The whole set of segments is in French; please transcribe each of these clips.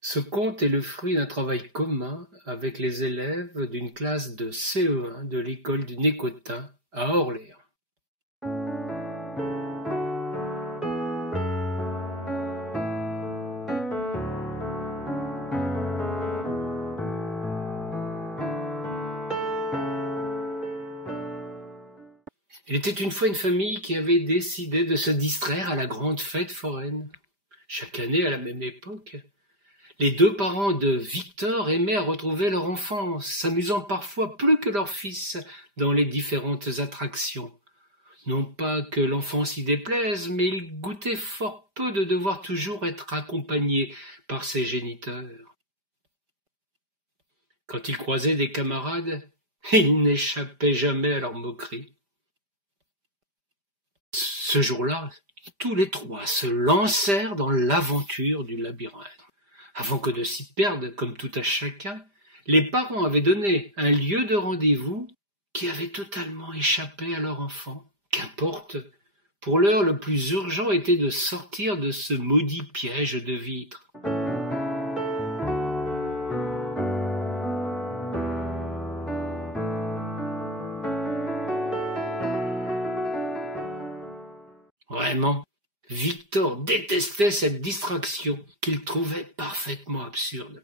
Ce conte est le fruit d'un travail commun avec les élèves d'une classe de CE1 de l'école du Nécotin à Orléans. Il était une fois une famille qui avait décidé de se distraire à la grande fête foraine. Chaque année, à la même époque, les deux parents de Victor aimaient à retrouver leur enfant, s'amusant parfois plus que leur fils dans les différentes attractions. Non pas que l'enfant s'y déplaise, mais il goûtait fort peu de devoir toujours être accompagné par ses géniteurs. Quand il croisait des camarades, il n'échappait jamais à leur moquerie. Ce jour-là, tous les trois se lancèrent dans l'aventure du labyrinthe. Avant que de s'y perdre, comme tout à chacun, les parents avaient donné un lieu de rendez-vous qui avait totalement échappé à leur enfant. Qu'importe, pour l'heure le plus urgent était de sortir de ce maudit piège de vitres. Vraiment, Victor détestait cette distraction qu'il trouvait parfaitement absurde.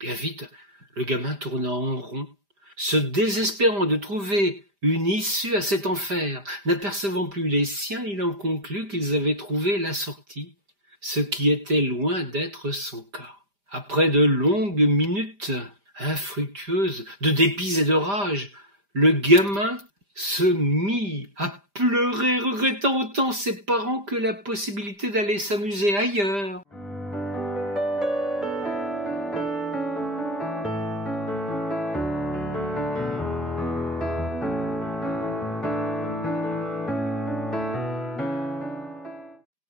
Bien vite, le gamin tourna en rond, se désespérant de trouver une issue à cet enfer. N'apercevant plus les siens, il en conclut qu'ils avaient trouvé la sortie, ce qui était loin d'être son cas. Après de longues minutes infructueuses, de dépit et de rage, le gamin se mit à pleurer, regrettant autant ses parents que la possibilité d'aller s'amuser ailleurs.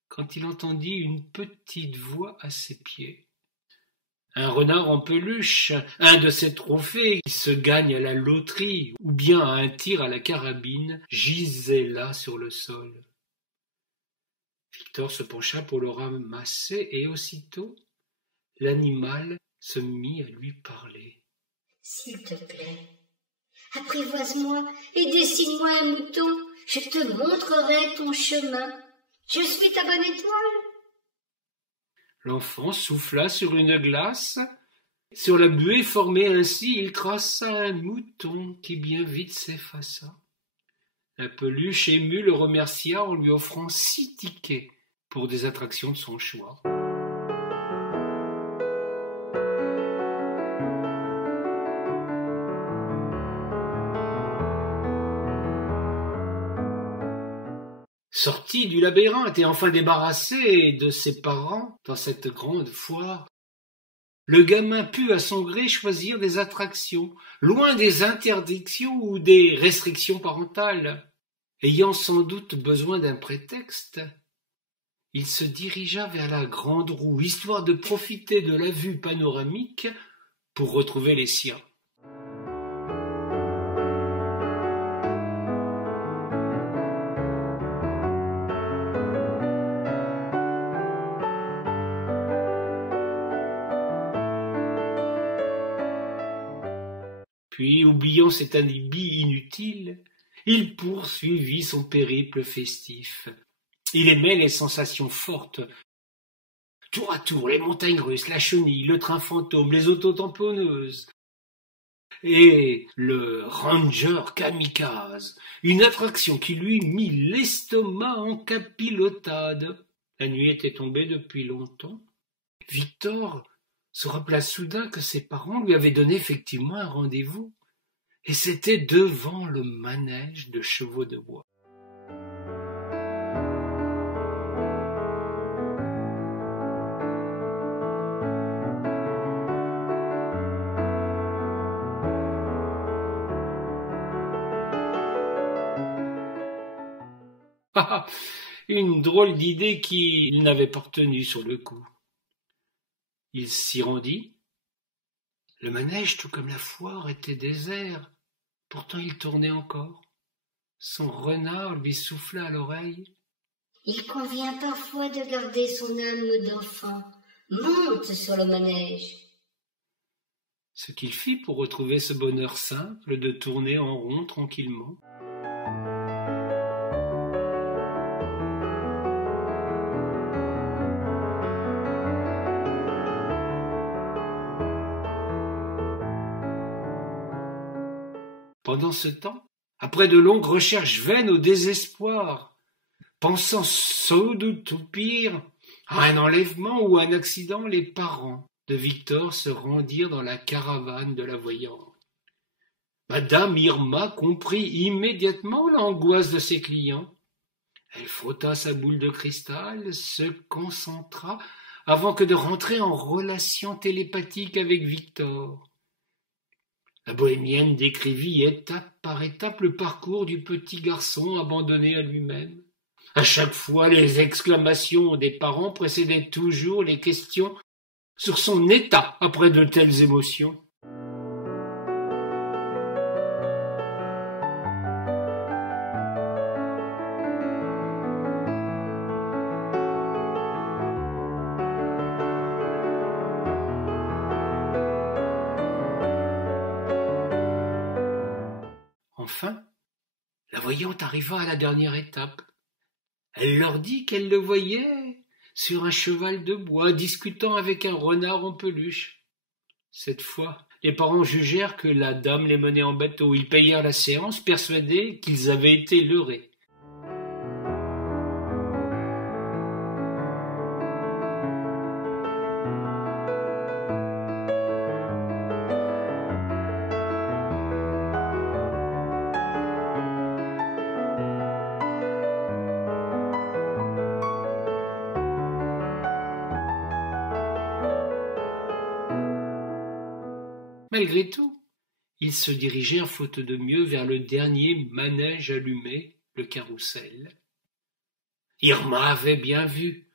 Quand il entendit une petite voix à ses pieds. Un renard en peluche, un de ces trophées qui se gagnent à la loterie ou bien à un tir à la carabine, gisait là sur le sol. Victor se pencha pour le ramasser et aussitôt l'animal se mit à lui parler. « S'il te plaît, apprivoise-moi et dessine-moi un mouton, je te montrerai ton chemin. Je suis ta bonne étoile. » L'enfant souffla sur une glace. Sur la buée formée ainsi, il traça un mouton qui bien vite s'effaça. La peluche émue le remercia en lui offrant 6 tickets pour des attractions de son choix. Sorti du labyrinthe et enfin débarrassé de ses parents dans cette grande foire, le gamin put à son gré choisir des attractions, loin des interdictions ou des restrictions parentales. Ayant sans doute besoin d'un prétexte, il se dirigea vers la grande roue, histoire de profiter de la vue panoramique pour retrouver les siens. Puis, oubliant cet alibi inutile, il poursuivit son périple festif. Il aimait les sensations fortes. Tour à tour, les montagnes russes, la chenille, le train fantôme, les auto-tamponneuses et le Ranger kamikaze, une attraction qui lui mit l'estomac en capilotade. La nuit était tombée depuis longtemps. Victor se rappela soudain que ses parents lui avaient donné effectivement un rendez-vous, et c'était devant le manège de chevaux de bois. Une drôle d'idée qu'il n'avait pas retenue sur le coup. Il s'y rendit. Le manège, tout comme la foire, était désert. Pourtant il tournait encore. Son renard lui souffla à l'oreille. « Il convient parfois de garder son âme d'enfant monte sur le manège. Ce qu'il fit pour retrouver ce bonheur simple de tourner en rond tranquillement. Pendant ce temps, après de longues recherches vaines au désespoir, pensant sans doute au pire, à un enlèvement ou un accident, les parents de Victor se rendirent dans la caravane de la voyante. Madame Irma comprit immédiatement l'angoisse de ses clients. Elle frotta sa boule de cristal, se concentra avant que de rentrer en relation télépathique avec Victor. La bohémienne décrivit étape par étape le parcours du petit garçon abandonné à lui-même. À chaque fois, les exclamations des parents précédaient toujours les questions sur son état après de telles émotions. Enfin, la voyante arriva à la dernière étape. Elle leur dit qu'elle le voyait sur un cheval de bois, discutant avec un renard en peluche. Cette fois, les parents jugèrent que la dame les menait en bateau. Ils payèrent la séance, persuadés qu'ils avaient été leurrés. Malgré tout, ils se dirigèrent faute de mieux vers le dernier manège allumé, le carrousel. Irma avait bien vu,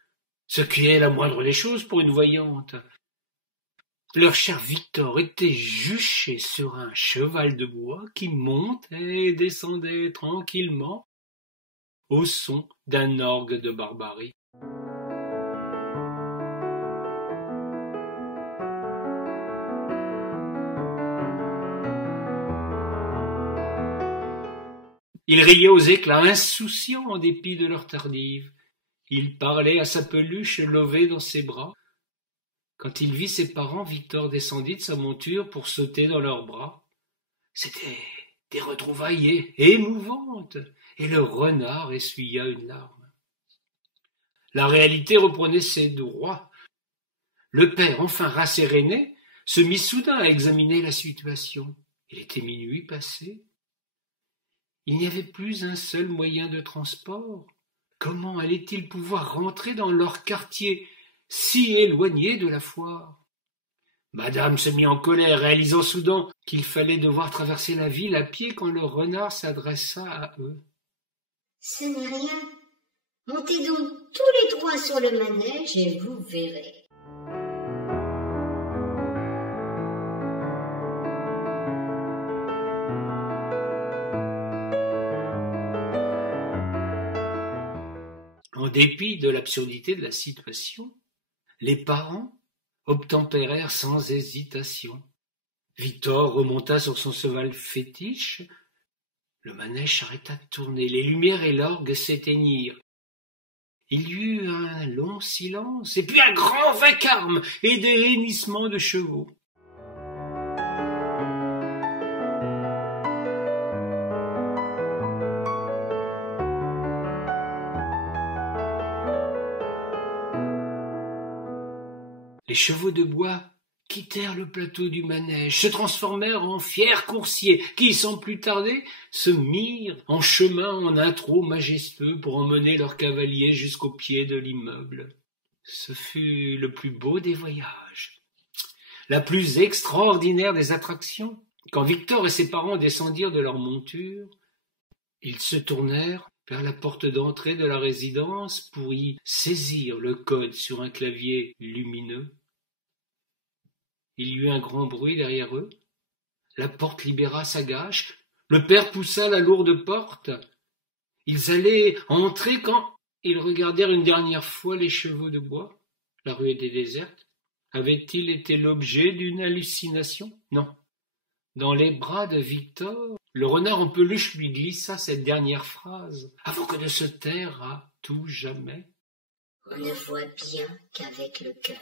ce qui est la moindre des choses pour une voyante. Leur cher Victor était juché sur un cheval de bois qui montait et descendait tranquillement au son d'un orgue de barbarie. Il riait aux éclats, insouciant en dépit de leur tardive. Il parlait à sa peluche levée dans ses bras. Quand il vit ses parents, Victor descendit de sa monture pour sauter dans leurs bras. C'étaient des retrouvailles émouvantes, et le renard essuya une larme. La réalité reprenait ses droits. Le père, enfin rasséréné, se mit soudain à examiner la situation. Il était minuit passé. Il n'y avait plus un seul moyen de transport. Comment allaient-ils pouvoir rentrer dans leur quartier si éloigné de la foire? Madame se mit en colère, réalisant soudain qu'il fallait devoir traverser la ville à pied quand le renard s'adressa à eux. « Ce n'est rien. Montez donc tous les trois sur le manège et vous verrez. » En dépit de l'absurdité de la situation, les parents obtempérèrent sans hésitation. Victor remonta sur son cheval fétiche. Le manège s'arrêta de tourner, les lumières et l'orgue s'éteignirent. Il y eut un long silence, et puis un grand vacarme et des hennissements de chevaux. Les chevaux de bois quittèrent le plateau du manège, se transformèrent en fiers coursiers qui, sans plus tarder, se mirent en chemin en un trot majestueux pour emmener leurs cavaliers jusqu'au pied de l'immeuble. Ce fut le plus beau des voyages, la plus extraordinaire des attractions. Quand Victor et ses parents descendirent de leur monture, ils se tournèrent vers la porte d'entrée de la résidence pour y saisir le code sur un clavier lumineux. Il y eut un grand bruit derrière eux. La porte libéra sa gâche. Le père poussa la lourde porte. Ils allaient entrer quand ils regardèrent une dernière fois les chevaux de bois. La rue était déserte. Avait-il été l'objet d'une hallucination? Non. Dans les bras de Victor, le renard en peluche lui glissa cette dernière phrase, avant que de se taire à tout jamais. On ne voit bien qu'avec le cœur.